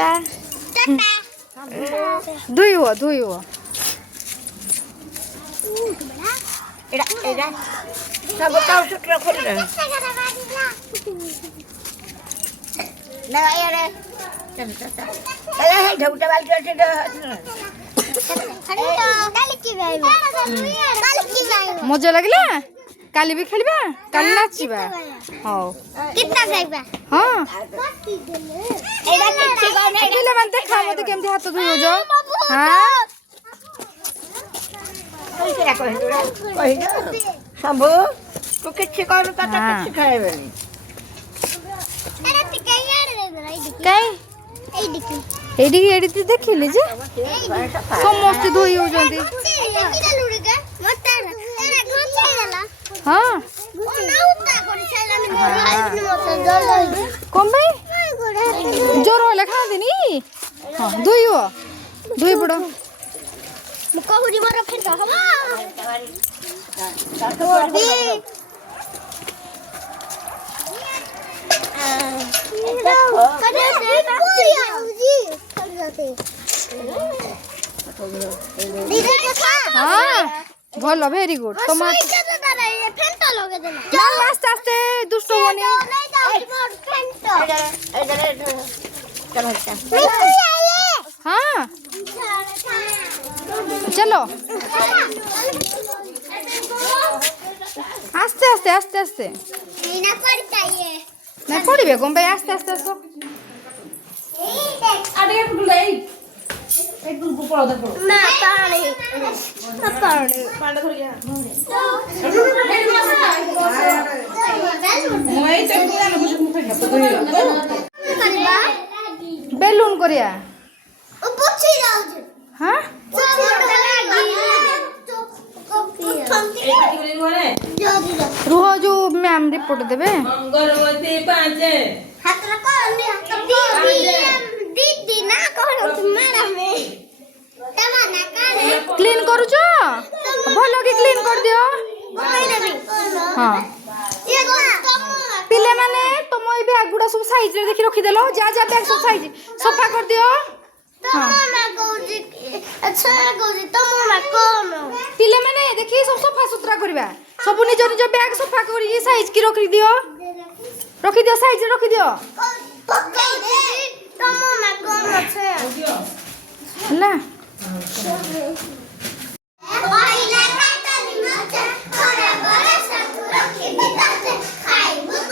tata ধুইও এটা এটা সব তাও সূত্র খুলে না আরে চল চল এই ঢৌটা বালতি আছে মজা লাগলা কালি भी खेलबा काली नाचबा हां कितना खाइबा हां एडा किछि कोने पिले मन देखा मते केमती हाथ धुइयो जो हां कइसे कहि शंभू तू किछि कर त किछि खाइबेनी एडा ती कई आड़े दे काई एई दिकी एडी देखिले जे समस्त धोई हो जंदी हां कम भाई जोर वाला खा देनी हां धोई पड़ो मुकहुरी मर फेंट हवा हाँ भलो वेरी गुड टमाटो आस्ते आस्ते दुष्ट होनी हाँ चलो आस्ते आस्ते आस्ते आस्ते नहीं पड़े कौन भाई आस्ते आस्ते आसो बेलून करिया हाँ रुह जो मैम रिपोर्ट देबे क्लीन करूच भल कि क्लीन कर दियो हाँ पिले माने तुम ए बैग गुडा सब साइज रे देखि रखि देलो जा जा बैग सब साइज सफा कर दियो पिले माने देखि सब सफा सुथरा करबा सब निज निज बैग सफा करी साइज की रखि दियो साइज रखि दियो ला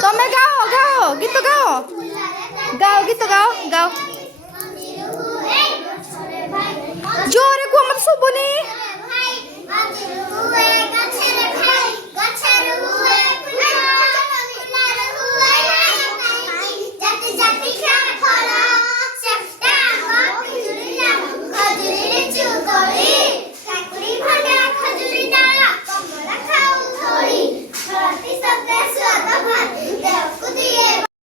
तमे गाओ गीत गाओ जोरे को मत सुबुनी